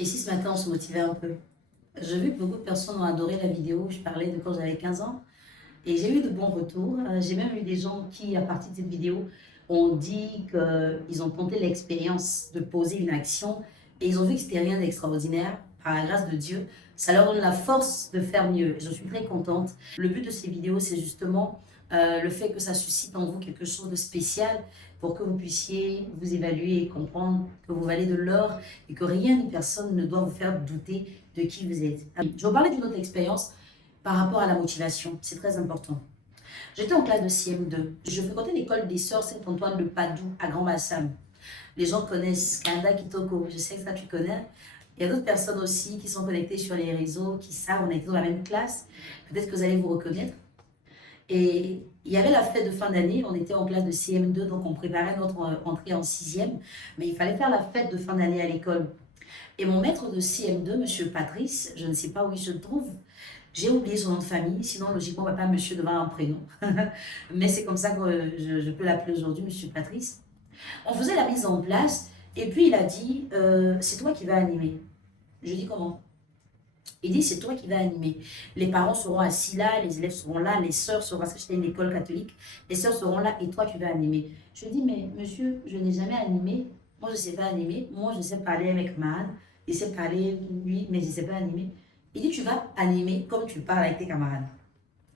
Et si ce matin on se motivait un peu? J'ai vu que beaucoup de personnes ont adoré la vidéo où je parlais de quand j'avais 15 ans et j'ai eu de bons retours. J'ai même eu des gens qui, à partir de cette vidéo, ont dit qu'ils ont tenté l'expérience de poser une action et ils ont vu que c'était rien d'extraordinaire. Par la grâce de Dieu, ça leur donne la force de faire mieux. Je suis très contente. Le but de ces vidéos, c'est justement le fait que ça suscite en vous quelque chose de spécial pour que vous puissiez vous évaluer et comprendre que vous valez de l'or et que rien ni personne ne doit vous faire douter de qui vous êtes. Je vais vous parler d'une autre expérience par rapport à la motivation. C'est très important. J'étais en classe de CM2. Je fréquentais l'école des Sœurs Saint-Antoine de Padoue à Grand-Bassam. Les gens connaissent Kanda Kitoko, je sais que ça tu connais. Il y a d'autres personnes aussi qui sont connectées sur les réseaux, qui savent, on était dans la même classe. Peut-être que vous allez vous reconnaître. Et il y avait la fête de fin d'année, on était en classe de CM2, donc on préparait notre entrée en sixième. Mais il fallait faire la fête de fin d'année à l'école. Et mon maître de CM2, Monsieur Patrice, je ne sais pas où il se trouve, j'ai oublié son nom de famille, sinon logiquement, on ne va pas Monsieur devant un prénom. Mais c'est comme ça que je peux l'appeler aujourd'hui, Monsieur Patrice. On faisait la mise en place et puis il a dit, c'est toi qui vas animer. Je dis comment? Il dit, c'est toi qui vas animer. Les parents seront assis là, les élèves seront là, les sœurs seront, parce que j'étais une école catholique, les sœurs seront là et toi tu vas animer. Je dis, mais monsieur, je n'ai jamais animé. Moi, je ne sais pas animer. Moi, je sais parler avec camarades. Il sait parler, lui, mais je ne sais pas animer. Il dit, tu vas animer comme tu parles avec tes camarades.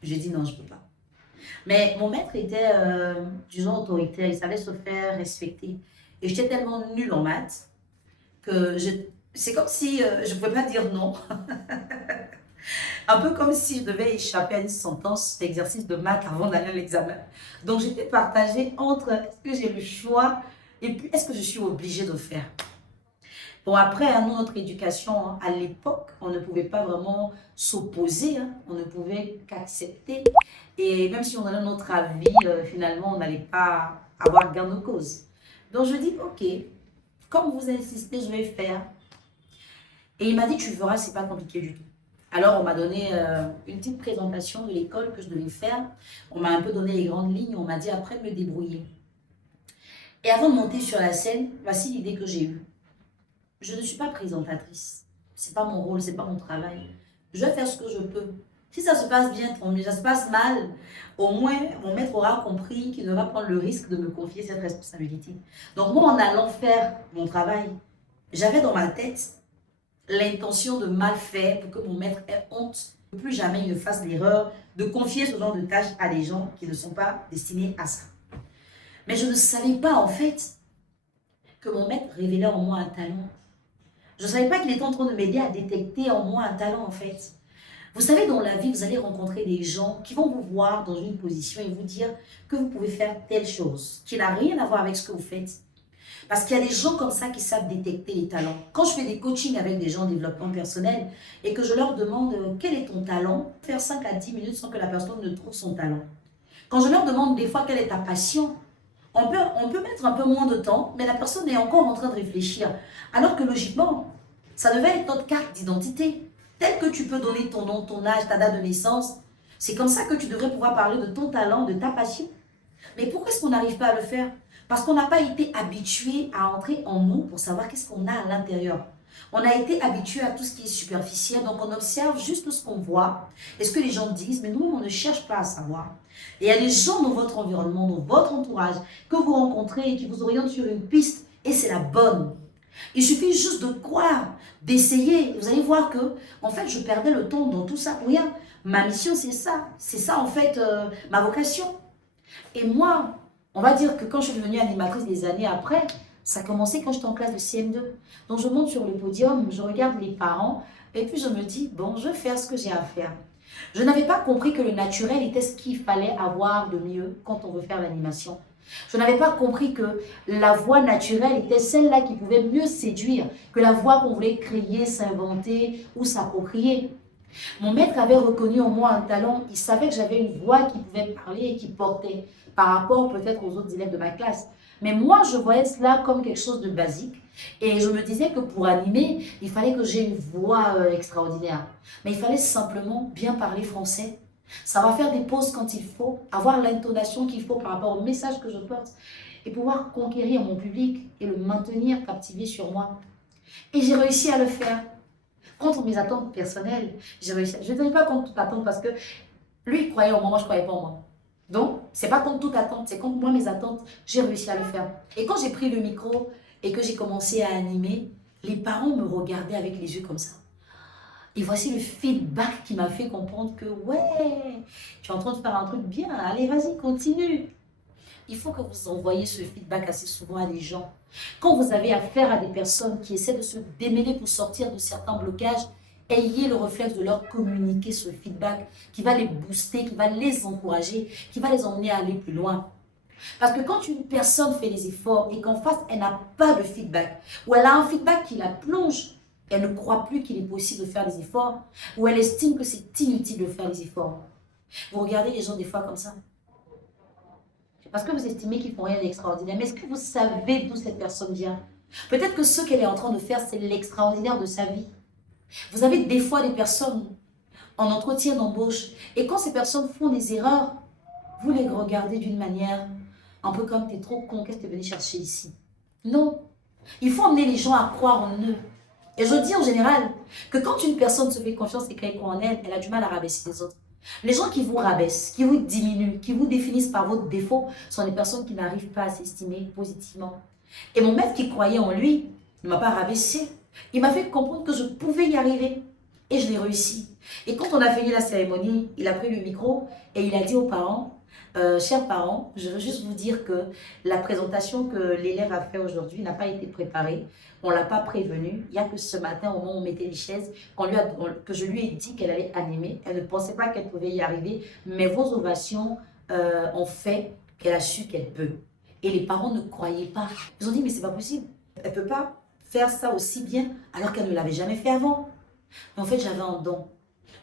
Je dis, non, je ne peux pas. Mais mon maître était, disons, autoritaire. Il savait se faire respecter. Et j'étais tellement nulle en maths que c'est comme si je ne pouvais pas dire non. Un peu comme si je devais échapper à une sentence d'exercice de maths avant d'aller à l'examen. Donc j'étais partagée entre est-ce que j'ai le choix et puis est-ce que je suis obligée de faire. Bon, après, hein, notre éducation, hein, à l'époque, on ne pouvait pas vraiment s'opposer, hein, on ne pouvait qu'accepter. Et même si on donnait notre avis, finalement, on n'allait pas avoir gain de cause. Donc je dis, ok, comme vous insistez, je vais faire. Et il m'a dit, tu verras, c'est pas compliqué du tout. Alors, on m'a donné une petite présentation de l'école que je devais faire. On m'a un peu donné les grandes lignes. On m'a dit après de me débrouiller. Et avant de monter sur la scène, voici l'idée que j'ai eue. Je ne suis pas présentatrice. C'est pas mon rôle, c'est pas mon travail. Je vais faire ce que je peux. Si ça se passe bien, tant mieux. Ça se passe mal, au moins, mon maître aura compris qu'il ne va prendre le risque de me confier cette responsabilité. Donc, moi, en allant faire mon travail, j'avais dans ma tête l'intention de mal faire pour que mon maître ait honte, que plus jamais il ne fasse l'erreur de confier ce genre de tâches à des gens qui ne sont pas destinés à ça. Mais je ne savais pas en fait que mon maître révélait en moi un talent. Je ne savais pas qu'il était en train de m'aider à détecter en moi un talent en fait. Vous savez, dans la vie, vous allez rencontrer des gens qui vont vous voir dans une position et vous dire que vous pouvez faire telle chose, qui n'a rien à voir avec ce que vous faites. Parce qu'il y a des gens comme ça qui savent détecter les talents. Quand je fais des coachings avec des gens en développement personnel et que je leur demande quel est ton talent, faire 5 à 10 minutes sans que la personne ne trouve son talent. Quand je leur demande des fois quelle est ta passion, on peut mettre un peu moins de temps, mais la personne est encore en train de réfléchir. Alors que logiquement, ça devait être notre carte d'identité. Tel que tu peux donner ton nom, ton âge, ta date de naissance, c'est comme ça que tu devrais pouvoir parler de ton talent, de ta passion. Mais pourquoi est-ce qu'on n'arrive pas à le faire? Parce qu'on n'a pas été habitué à entrer en nous pour savoir qu'est-ce qu'on a à l'intérieur. On a été habitué à tout ce qui est superficiel, donc on observe juste ce qu'on voit et ce que les gens disent, mais nous, on ne cherche pas à savoir. Et il y a des gens dans votre environnement, dans votre entourage, que vous rencontrez et qui vous orientent sur une piste, et c'est la bonne. Il suffit juste de croire, d'essayer. Vous allez voir que, en fait, je perdais le temps dans tout ça pour rien. Ma mission, c'est ça. C'est ça, en fait, ma vocation. Et moi, on va dire que quand je suis devenue animatrice des années après, ça a commencé quand j'étais en classe de CM2. Donc je monte sur le podium, je regarde les parents et puis je me dis, bon, je vais faire ce que j'ai à faire. Je n'avais pas compris que le naturel était ce qu'il fallait avoir de mieux quand on veut faire l'animation. Je n'avais pas compris que la voix naturelle était celle-là qui pouvait mieux séduire que la voix qu'on voulait créer, s'inventer ou s'approprier. Mon maître avait reconnu en moi un talent, il savait que j'avais une voix qui pouvait parler et qui portait par rapport peut-être aux autres élèves de ma classe. Mais moi, je voyais cela comme quelque chose de basique et je me disais que pour animer, il fallait que j'ai une voix extraordinaire. Mais il fallait simplement bien parler français, savoir faire des pauses quand il faut, avoir l'intonation qu'il faut par rapport au message que je porte et pouvoir conquérir mon public et le maintenir captivé sur moi. Et j'ai réussi à le faire. Contre mes attentes personnelles, j'ai réussi. Je ne tenais pas contre toute attente parce que lui, il croyait en moi, moi, je ne croyais pas en moi. Donc, ce n'est pas contre toute attente, c'est contre moi, mes attentes, j'ai réussi à le faire. Et quand j'ai pris le micro et que j'ai commencé à animer, les parents me regardaient avec les yeux comme ça. Et voici le feedback qui m'a fait comprendre que, ouais, tu es en train de faire un truc bien, allez, vas-y, continue. Il faut que vous envoyiez ce feedback assez souvent à des gens. Quand vous avez affaire à des personnes qui essaient de se démêler pour sortir de certains blocages, ayez le réflexe de leur communiquer ce feedback qui va les booster, qui va les encourager, qui va les emmener à aller plus loin. Parce que quand une personne fait des efforts et qu'en face, elle n'a pas de feedback, ou elle a un feedback qui la plonge, elle ne croit plus qu'il est possible de faire des efforts, ou elle estime que c'est inutile de faire des efforts. Vous regardez les gens des fois comme ça. Parce que vous estimez qu'ils font rien d'extraordinaire. Mais est-ce que vous savez d'où cette personne vient? Peut-être que ce qu'elle est en train de faire, c'est l'extraordinaire de sa vie. Vous avez des fois des personnes en entretien d'embauche. Et quand ces personnes font des erreurs, vous les regardez d'une manière un peu comme t'es trop con, qu'est-ce que tu es venu chercher ici? Non. Il faut emmener les gens à croire en eux. Et je dis en général que quand une personne se fait confiance et qu'elle croit en elle, elle a du mal à rabaisser les autres. Les gens qui vous rabaissent, qui vous diminuent, qui vous définissent par votre défaut, sont des personnes qui n'arrivent pas à s'estimer positivement. Et mon maître qui croyait en lui, il ne m'a pas rabaissé. Il m'a fait comprendre que je pouvais y arriver. Et je l'ai réussi. Et quand on a fini la cérémonie, il a pris le micro et il a dit aux parents, chers parents, je veux juste vous dire que la présentation que l'élève a fait aujourd'hui n'a pas été préparée. On ne l'a pas prévenue. Il n'y a que ce matin, au moment où on mettait les chaises, que je lui ai dit qu'elle allait animer. Elle ne pensait pas qu'elle pouvait y arriver. Mais vos ovations ont fait qu'elle a su qu'elle peut. Et les parents ne croyaient pas. Ils ont dit, mais c'est pas possible. Elle ne peut pas faire ça aussi bien alors qu'elle ne l'avait jamais fait avant. Mais en fait, j'avais un don.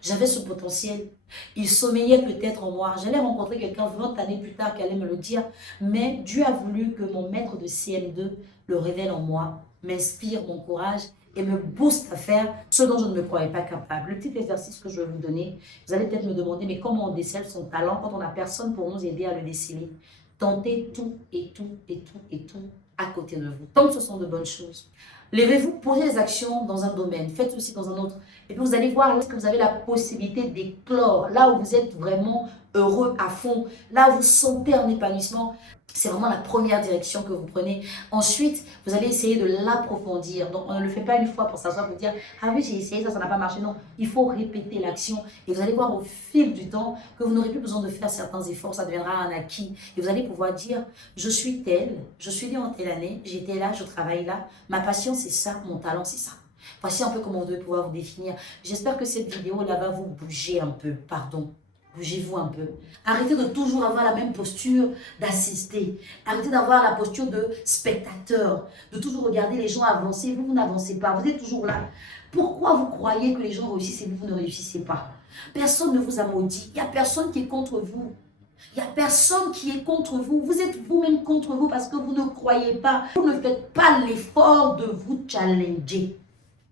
J'avais ce potentiel. Il sommeillait peut-être en moi. J'allais rencontrer quelqu'un 20 années plus tard qui allait me le dire. Mais Dieu a voulu que mon maître de CM2 le révèle en moi, m'inspire mon courage et me booste à faire ce dont je ne me croyais pas capable. Le petit exercice que je vais vous donner, vous allez peut-être me demander, mais comment on décèle son talent quand on n'a personne pour nous aider à le déceler? Tentez tout et tout et tout et tout à côté de vous. Tant que ce sont de bonnes choses. Levez-vous, posez les actions dans un domaine, faites aussi dans un autre. Et puis vous allez voir, lorsque vous avez la possibilité d'éclore, là où vous êtes vraiment heureux à fond, là où vous sentez un épanouissement, c'est vraiment la première direction que vous prenez. Ensuite, vous allez essayer de l'approfondir. Donc, on ne le fait pas une fois pour s'asseoir pour dire « Ah oui, j'ai essayé, ça n'a pas marché. » Non, il faut répéter l'action. Et vous allez voir au fil du temps que vous n'aurez plus besoin de faire certains efforts. Ça deviendra un acquis. Et vous allez pouvoir dire « Je suis tel, je suis né en telle année, j'étais là, je travaille là. Ma passion, c'est ça, mon talent, c'est ça. » Voici un peu comment vous devez pouvoir vous définir. J'espère que cette vidéo-là va vous bouger un peu. Pardon. Bougez-vous un peu. Arrêtez de toujours avoir la même posture d'assister. Arrêtez d'avoir la posture de spectateur. De toujours regarder les gens avancer. Vous n'avancez pas. Vous êtes toujours là. Pourquoi vous croyez que les gens réussissent et vous ne réussissez pas? Personne ne vous a maudit. Il n'y a personne qui est contre vous. Il n'y a personne qui est contre vous. Vous êtes vous-même contre vous parce que vous ne croyez pas. Vous ne faites pas l'effort de vous challenger.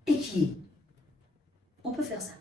Et qui est? On peut faire ça.